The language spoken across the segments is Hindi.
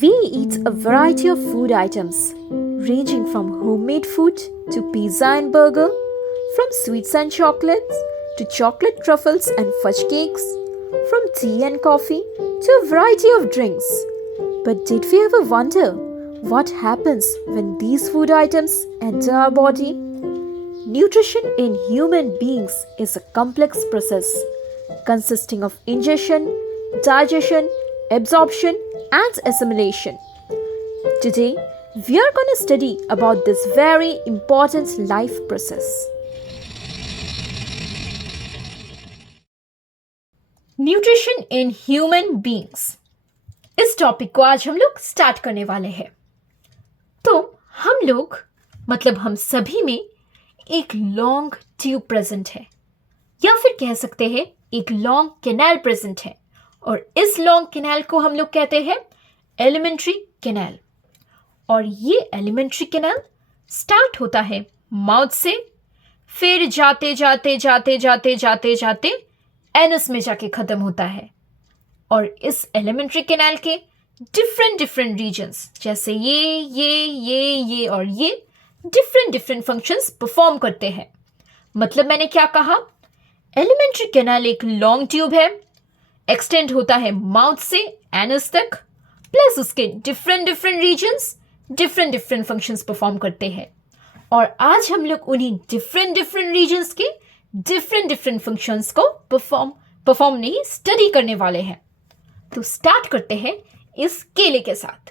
We eat a variety of food items, ranging from homemade food to pizza and burger, from sweets and chocolates to chocolate truffles and fudge cakes, from tea and coffee to a variety of drinks. But did we ever wonder what happens when these food items enter our body? Nutrition in human beings is a complex process consisting of ingestion, digestion, absorption, and assimilation. Today, we are going to study about this very important life process. Nutrition in human beings, इस टॉपिक को आज हम लोग स्टार्ट करने वाले हैं। तो हम लोग मतलब हम सभी में एक लॉन्ग ट्यूब प्रेजेंट है, या फिर कह सकते हैं एक लॉन्ग कैनाल प्रेजेंट है, और इस लॉन्ग कैनाल को हम लोग कहते हैं एलिमेंट्री कैनाल। और ये एलिमेंट्री कैनाल स्टार्ट होता है माउथ से, फिर जाते जाते जाते जाते जाते जाते एनस में जाके खत्म होता है। और इस एलिमेंट्री कैनाल के डिफरेंट डिफरेंट रीजन्स, जैसे ये और ये डिफरेंट डिफरेंट फंक्शंस परफॉर्म करते हैं। मतलब मैंने क्या कहा, एलिमेंट्री कैनाल एक लॉन्ग ट्यूब है, एक्सटेंड होता है माउथ से एनस तक, प्लस उसके different different regions different different functions perform करते हैं। और आज हम लोग उन्हीं डिफरेंट डिफरेंट रीजन्स के डिफरेंट डिफरेंट फंक्शंस को परफॉर्म नहीं स्टडी करने वाले हैं। तो स्टार्ट करते हैं इस केले के साथ।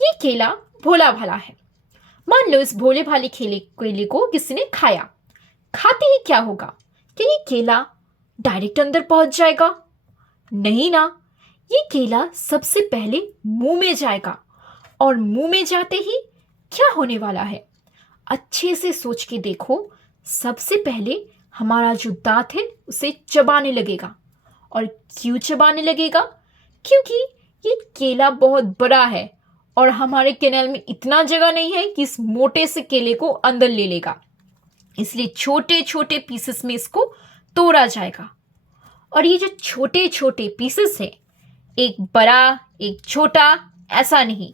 ये केला भोला भाला है। मान लो इस भोले भाले केले को किसी ने खाया। खाते ही क्या होगा? क्या ये केला डायरेक्ट अंदर पहुंच जाएगा? नहीं ना, ये केला सबसे पहले मुंह में जाएगा, और मुंह में जाते ही क्या होने वाला है? अच्छे से सोच के देखो। सबसे पहले हमारा जो दांत है उसे चबाने लगेगा। और क्यों चबाने लगेगा? क्योंकि ये केला बहुत बड़ा है और हमारे कैनाल में इतना जगह नहीं है कि इस मोटे से केले को अंदर ले लेगा। इसलिए छोटे छोटे पीसेस में इसको तोड़ा जाएगा। और ये जो छोटे छोटे पीसेस हैं, एक बड़ा एक छोटा ऐसा नहीं,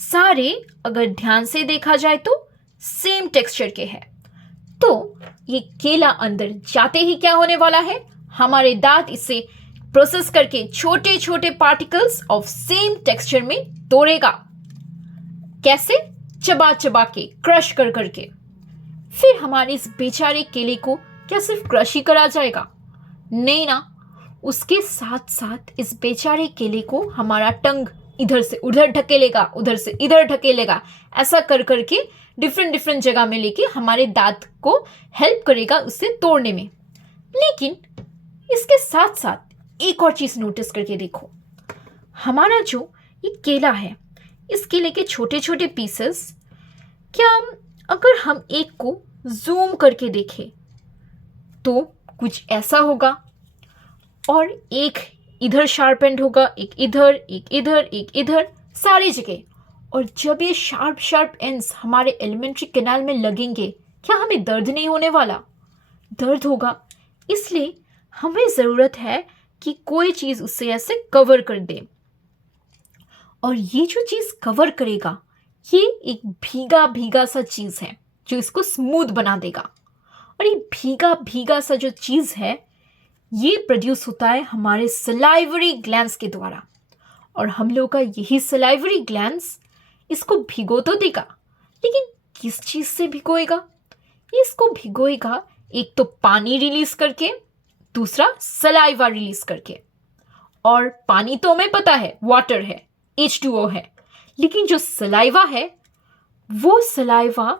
सारे अगर ध्यान से देखा जाए तो सेम टेक्सचर के हैं। तो ये केला अंदर जाते ही क्या होने वाला है? हमारे दांत इसे प्रोसेस करके छोटे छोटे पार्टिकल्स ऑफ सेम टेक्सचर में तोड़ेगा। कैसे? चबा चबा के, क्रश कर करके। फिर हमारे इस बेचारे केले को क्या सिर्फ क्रश ही करा जाएगा? नहीं ना, उसके साथ साथ इस बेचारे केले को हमारा टंग इधर से उधर ढकेलेगा, उधर से इधर ढकेलेगा। ऐसा कर करके डिफरेंट डिफरेंट जगह में लेके हमारे दांत को हेल्प करेगा उसे तोड़ने में। लेकिन इसके साथ साथ एक और चीज नोटिस करके देखो। हमारा जो ये केला है, इस केले के छोटे छोटे पीसेस, क्या अगर हम एक को जूम करके देखें तो कुछ ऐसा होगा, और एक इधर शार्प एंड होगा, एक इधर एक इधर एक इधर, सारी जगह। और जब ये शार्प शार्प एंड्स हमारे एलिमेंट्री कैनाल में लगेंगे, क्या हमें दर्द नहीं होने वाला? दर्द होगा। इसलिए हमें ज़रूरत है कि कोई चीज़ उससे ऐसे कवर कर दे। और ये जो चीज़ कवर करेगा, ये एक भीगा भीगा सा चीज़ है जो इसको स्मूथ बना देगा। और ये भीगा भीगा सा जो चीज़ है, ये प्रोड्यूस होता है हमारे सलाइवरी ग्लैंड्स के द्वारा। और हम लोग का यही सलाइवरी ग्लैंड्स इसको भिगो तो देगा, लेकिन किस चीज़ से भिगोएगा? ये इसको भिगोएगा एक तो पानी रिलीज करके, दूसरा सलाइवा रिलीज करके। और पानी तो हमें पता है वाटर है, H2O है, लेकिन जो सलाइवा है वो सलाइवा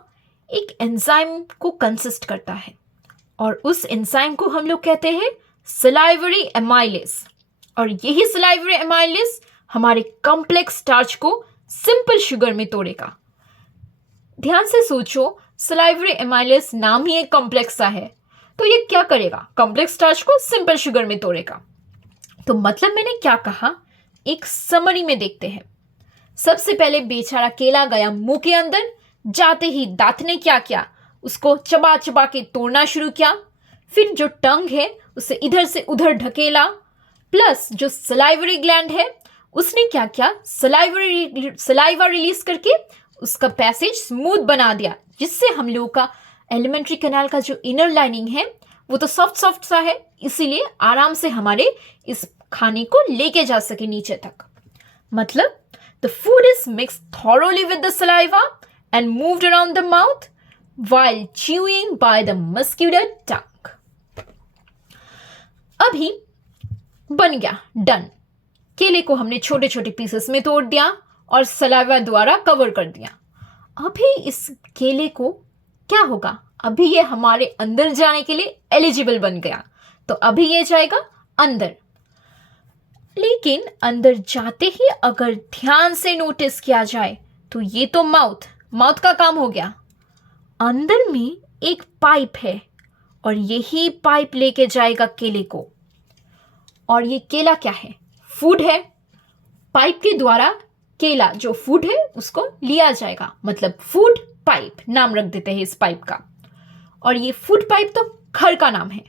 एक एंजाइम को कंसिस्ट करता है, और उस एंजाइम को हम लोग कहते हैं सलाइवरी एमाइलेज। और यही सलाइवरी एमाइलेज हमारे कॉम्प्लेक्स स्टार्च को सिंपल शुगर में तोड़ेगा। ध्यान से सोचो, सलाइवरी एमाइलेज नाम ही एक कॉम्प्लेक्स सा है, तो ये क्या करेगा? कॉम्प्लेक्स स्टार्च को सिंपल शुगर में तोड़ेगा। तो मतलब मैंने क्या कहा, एक समरी में देखते हैं। सबसे पहले बेचारा केला गया मुंह के अंदर, जाते ही दांत ने क्या किया? उसको चबा चबा के तोड़ना शुरू किया। फिर जो टंग है उसे इधर से उधर ढकेला, प्लस जो सलाइवरी ग्लैंड है उसने क्या किया, सलाइवा रिलीज करके उसका पैसेज स्मूथ बना दिया, जिससे हम लोगों का एलिमेंट्री कैनाल का जो इनर लाइनिंग है वो तो सॉफ्ट सा है, इसीलिए आराम से हमारे इस खाने को लेके जा सके नीचे तक। मतलब the food is mixed thoroughly with the saliva and moved around the mouth while chewing by the muscular tongue। अभी बन गया, डन। केले को हमने छोटे छोटे पीसेस में तोड़ दिया और सलाइवा द्वारा कवर कर दिया। अभी इस केले को क्या होगा, अभी ये हमारे अंदर जाने के लिए एलिजिबल बन गया, तो अभी ये जाएगा अंदर। लेकिन अंदर जाते ही अगर ध्यान से नोटिस किया जाए तो ये तो माउथ का काम हो गया। अंदर में एक पाइप है और यही पाइप लेके जाएगा केले को। और ये केला क्या है, फूड है। पाइप के द्वारा केला जो फूड है उसको लिया जाएगा, मतलब फूड पाइप नाम रख देते हैं इस पाइप का। और ये फूड पाइप तो घर का नाम है।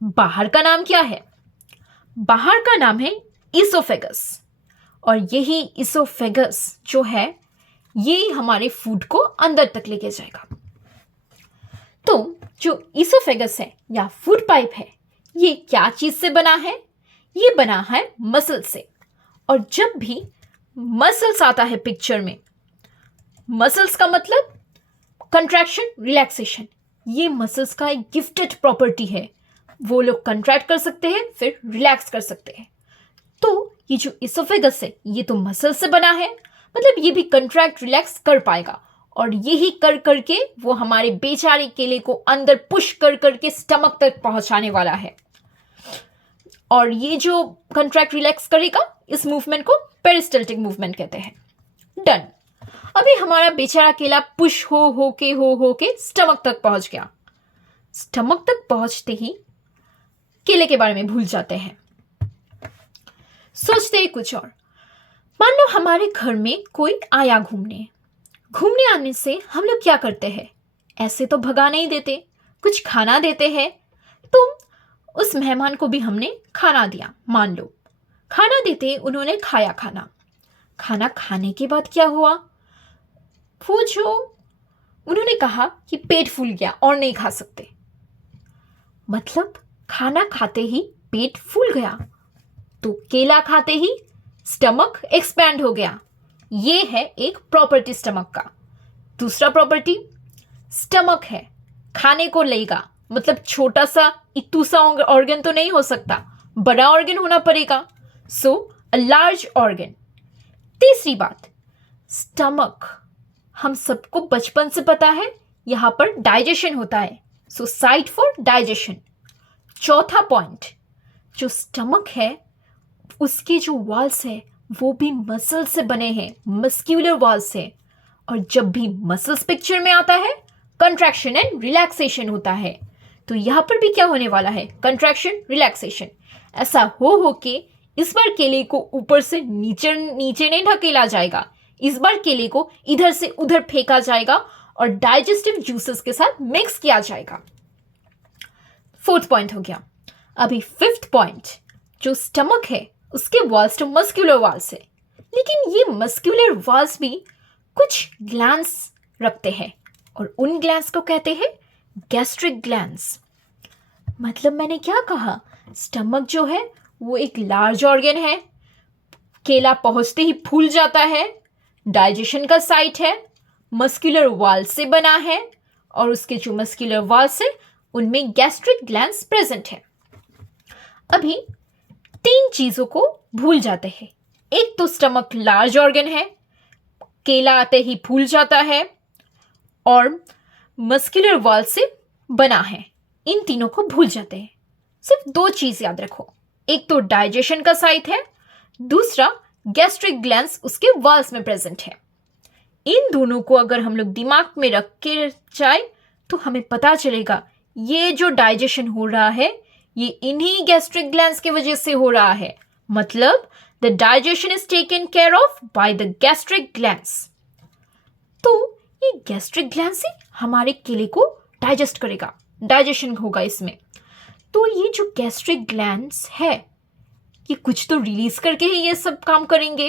बाहर का नाम क्या है, बाहर का नाम है इसोफेगस। और यही इसोफेगस जो है ये हमारे फूड को अंदर तक लेके जाएगा। तो जो इसोफेगस है या फूड पाइप है, ये क्या चीज से बना है, ये बना है मसल से। और जब भी मसल्स आता है पिक्चर में, मसल्स का मतलब कंट्रैक्शन रिलैक्सेशन, ये मसल्स का एक गिफ्टेड प्रॉपर्टी है। वो लोग कंट्रैक्ट कर सकते हैं फिर रिलैक्स कर सकते हैं। तो ये जो इसोफेगस है ये तो मसल से बना है, मतलब ये भी कंट्रैक्ट रिलैक्स कर पाएगा। और यही कर करके वो हमारे बेचारे केले को अंदर पुश कर करके स्टमक तक पहुंचाने वाला है। और ये जो कंट्रैक्ट रिलैक्स करेगा इस मूवमेंट को पेरिस्टल्टिक मूवमेंट कहते हैं। डन। अभी हमारा बेचारा केला पुश हो के स्टमक तक पहुंच गया। स्टमक तक पहुंचते ही केले के बारे में भूल जाते हैं, सोचते ही कुछ और। मान लो हमारे घर में कोई आया घूमने आने से हम लोग क्या करते हैं, ऐसे तो भगा नहीं देते, कुछ खाना देते हैं। तो उस मेहमान को भी हमने खाना दिया, मान लो खाना देते उन्होंने खाया खाना खाने के बाद क्या हुआ, वो जो उन्होंने कहा कि पेट फूल गया और नहीं खा सकते, मतलब खाना खाते ही पेट फूल गया, तो केला खाते ही स्टमक एक्सपैंड हो गया। ये है एक प्रॉपर्टी स्टमक का। दूसरा प्रॉपर्टी, स्टमक है खाने को लेगा, मतलब छोटा सा इतू सा ऑर्गन तो नहीं हो सकता, बड़ा ऑर्गन होना पड़ेगा, सो अ लार्ज ऑर्गन। तीसरी बात, स्टमक हम सबको बचपन से पता है यहां पर डाइजेशन होता है, सो साइट फॉर डाइजेशन। चौथा पॉइंट, जो स्टमक है उसके जो वॉल्स है वो भी मसल से बने हैं, मस्क्यूलर वॉल्स से। और जब भी मसल्स पिक्चर में आता है कंट्रैक्शन एंड रिलैक्सेशन होता है। तो यहां पर भी क्या होने वाला है, कंट्रैक्शन रिलैक्सेशन। ऐसा हो के इस बार केले को ऊपर से नीचे नहीं ढकेला जाएगा, इस बार केले को इधर से उधर फेंका जाएगा और डाइजेस्टिव जूसेस के साथ मिक्स किया जाएगा। फोर्थ पॉइंट हो गया। अभी फिफ्थ पॉइंट, जो स्टमक है उसके वॉल्स तो मस्क्यूलर वॉल्स है, लेकिन ये मस्क्यूलर वॉल्स भी कुछ ग्लैंड्स रखते हैं और उन ग्लैंड्स को कहते हैं गैस्ट्रिक ग्लैंड्स। मतलब मैंने क्या कहा, स्टमक जो है वो एक लार्ज ऑर्गन है, केला पहुंचते ही फूल जाता है, डाइजेशन का साइट है, मस्क्यूलर वॉल से बना है और उसके जो मस्क्यूलर वॉल्स है उनमें गैस्ट्रिक ग्लैंड्स प्रेजेंट है। अभी तीन चीजों को भूल जाते हैं। एक तो स्टमक लार्ज ऑर्गन है, केला आते ही फूल जाता है और मस्कुलर वॉल से बना है, इन तीनों को भूल जाते हैं। सिर्फ दो चीज याद रखो, एक तो डाइजेशन का साइट है, दूसरा गैस्ट्रिक ग्लैंड्स उसके वॉल्स में प्रेजेंट है। इन दोनों को अगर हम लोग दिमाग में रख के जाए तो हमें पता चलेगा ये जो डाइजेशन हो रहा है ये इन्हीं गैस्ट्रिक ग्लैंड्स की वजह से हो रहा है। मतलब the digestion is taken care of by the gastric glands. तो ये गैस्ट्रिक ग्लैंड्स ही हमारे केले को डाइजेस्ट करेगा, डाइजेशन होगा इसमें। तो ये जो गैस्ट्रिक ग्लैंड्स है ये कुछ तो रिलीज करके ही ये सब काम करेंगे,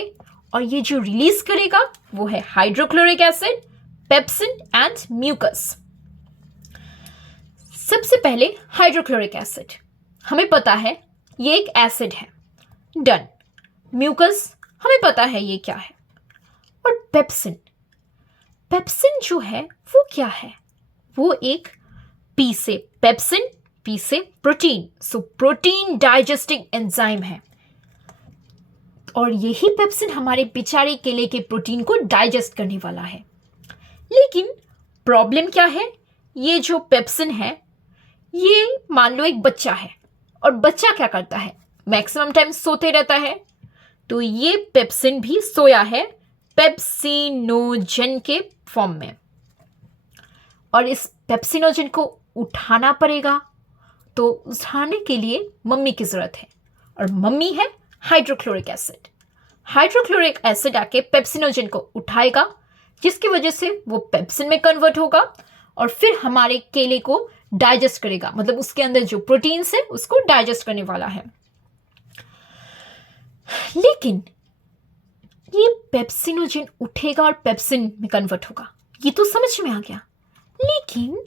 और ये जो रिलीज करेगा वो है hydrochloric acid, pepsin and mucus. सबसे पहले हाइड्रोक्लोरिक एसिड, हमें पता है ये एक एसिड है, डन। म्यूकस हमें पता है ये क्या है। और पेप्सिन, पेप्सिन जो है वो क्या है? वो एक पी से पेप्सिन, पी से protein, so protein digesting enzyme है। और यही पेप्सिन हमारे बेचारे केले के प्रोटीन को डाइजेस्ट करने वाला है। लेकिन प्रॉब्लम क्या है? ये जो पेप्सिन है, ये मान लो एक बच्चा है, और बच्चा क्या करता है? मैक्सिमम टाइम सोते रहता है। तो ये पेप्सिन भी सोया है पेप्सिनोजन के फॉर्म में, और इस पेप्सिनोजन को उठाना पड़ेगा। तो उठाने के लिए मम्मी की जरूरत है, और मम्मी है हाइड्रोक्लोरिक एसिड। हाइड्रोक्लोरिक एसिड आके पेप्सिनोजन को उठाएगा, जिसकी वजह से वो पेप्सिन में कन्वर्ट होगा, और फिर हमारे केले को डाइजेस्ट करेगा, मतलब उसके अंदर जो प्रोटीन्स है उसको डाइजेस्ट करने वाला है। लेकिन ये पेप्सिनोजन उठेगा और पेप्सिन में कन्वर्ट होगा, ये तो समझ में आ गया। लेकिन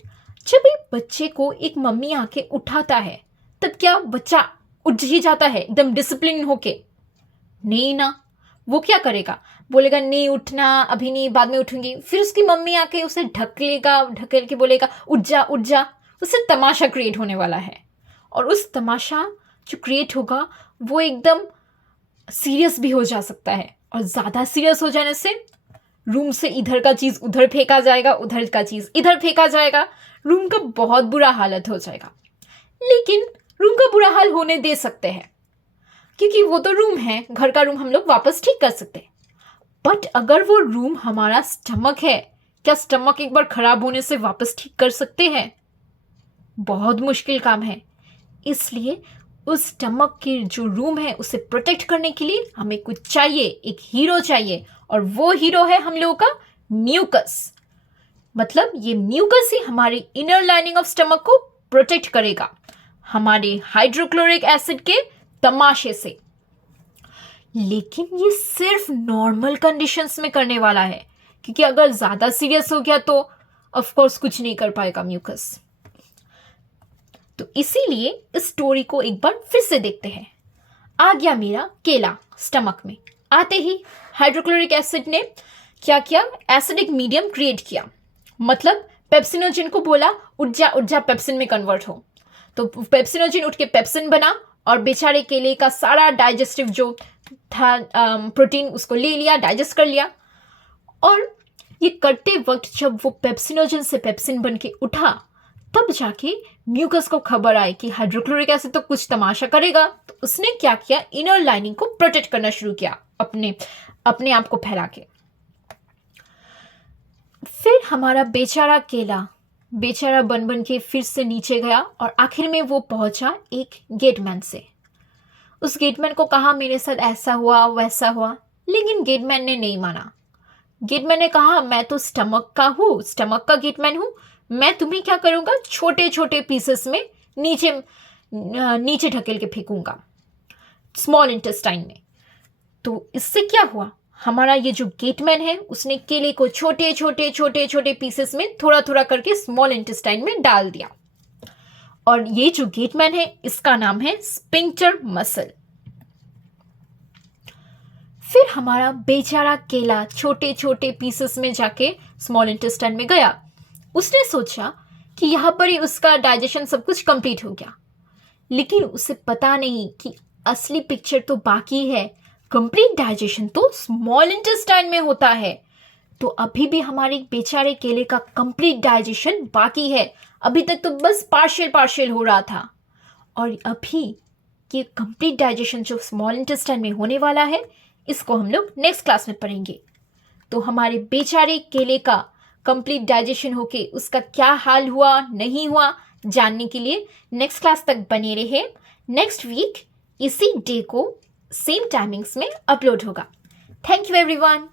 जब एक बच्चे को एक मम्मी आके उठाता है, तब क्या बच्चा उठ ही जाता है एकदम डिसिप्लिन होके? नहीं ना, वो क्या करेगा? बोलेगा नहीं उठना, अभी नहीं, बाद में उठूंगी। फिर उसकी मम्मी आके उसे ढकेल के बोलेगा उठ जा उठ जा। उससे तमाशा क्रिएट होने वाला है, और उस तमाशा जो क्रिएट होगा वो एकदम सीरियस भी हो जा सकता है, और ज़्यादा सीरियस हो जाने से रूम से इधर का चीज़ उधर फेंका जाएगा, उधर का चीज़ इधर फेंका जाएगा, रूम का बहुत बुरा हालत हो जाएगा। लेकिन रूम का बुरा हाल होने दे सकते हैं, क्योंकि वो तो रूम है, घर का रूम हम लोग वापस ठीक कर सकते हैं। बट अगर वो रूम हमारा स्टमक है, क्या स्टमक एक बार खराब होने से वापस ठीक कर सकते हैं? बहुत मुश्किल काम है। इसलिए उस स्टमक के जो रूम है उसे प्रोटेक्ट करने के लिए हमें कुछ चाहिए, एक हीरो चाहिए, और वो हीरो है हम लोगों का म्यूकस। मतलब ये म्यूकस ही हमारी इनर लाइनिंग ऑफ स्टमक को प्रोटेक्ट करेगा हमारे हाइड्रोक्लोरिक एसिड के तमाशे से। लेकिन ये सिर्फ नॉर्मल कंडीशंस में करने वाला है, क्योंकि अगर ज्यादा सीरियस हो गया तो ऑफ कोर्स कुछ नहीं कर पाएगा म्यूकस। तो इसीलिए इस स्टोरी को एक बार फिर से देखते हैं। आ गया मेरा केला स्टमक में, आते ही हाइड्रोक्लोरिक एसिड ने क्या किया? एसिडिक मीडियम क्रिएट किया, मतलब पेप्सिनोजन को बोला उठ जा पेप्सिन में कन्वर्ट हो। तो पेप्सिनोजन उठ के पेप्सिन बना, और बेचारे केले का सारा डाइजेस्टिव जो था प्रोटीन उसको ले लिया, डाइजेस्ट कर लिया। और ये करते वक्त जब वो पेप्सिनोजन से पेप्सिन बन के उठा, तब जाके म्यूकस को खबर आई कि हाइड्रोक्लोरिक एसिड तो कुछ तमाशा करेगा। तो उसने क्या किया? इनर लाइनिंग को प्रोटेक्ट करना शुरू किया, अपने आप को फैला के। फिर हमारा बेचारा केला बेचारा बन के फिर से नीचे गया, और आखिर में वो पहुंचा एक गेटमैन से। उस गेटमैन को कहा मेरे साथ ऐसा हुआ वैसा हुआ, लेकिन गेटमैन ने नहीं माना। गेटमैन ने कहा मैं तो स्टमक का गेटमैन हूं, मैं तुम्हें क्या करूंगा? छोटे छोटे पीसेस में नीचे ढकेल के फेंकूंगा, स्मॉल इंटेस्टाइन में। तो इससे क्या हुआ? हमारा ये जो गेटमैन है उसने केले को छोटे छोटे पीसेस में थोड़ा थोड़ा करके स्मॉल इंटेस्टाइन में डाल दिया। और ये जो गेटमैन है इसका नाम है स्फिंक्टर मसल। फिर हमारा बेचारा केला छोटे छोटे पीसेस में जाके स्मॉल इंटेस्टाइन में गया। उसने सोचा कि यहाँ पर ही उसका डाइजेशन सब कुछ कंप्लीट हो गया, लेकिन उसे पता नहीं कि असली पिक्चर तो बाकी है। कंप्लीट डाइजेशन तो स्मॉल इंटेस्टाइन में होता है। तो अभी भी हमारे बेचारे केले का कंप्लीट डाइजेशन बाकी है। अभी तक तो बस पार्शियल हो रहा था, और अभी ये कंप्लीट डाइजेशन जो स्मॉल इंटेस्टाइन में होने वाला है, इसको हम लोग नेक्स्ट क्लास में पढ़ेंगे। तो हमारे बेचारे केले का कंप्लीट डाइजेशन होके उसका क्या हाल हुआ नहीं हुआ जानने के लिए नेक्स्ट क्लास तक बने रहे। नेक्स्ट वीक इसी डे को सेम टाइमिंग्स में अपलोड होगा। Thank you everyone.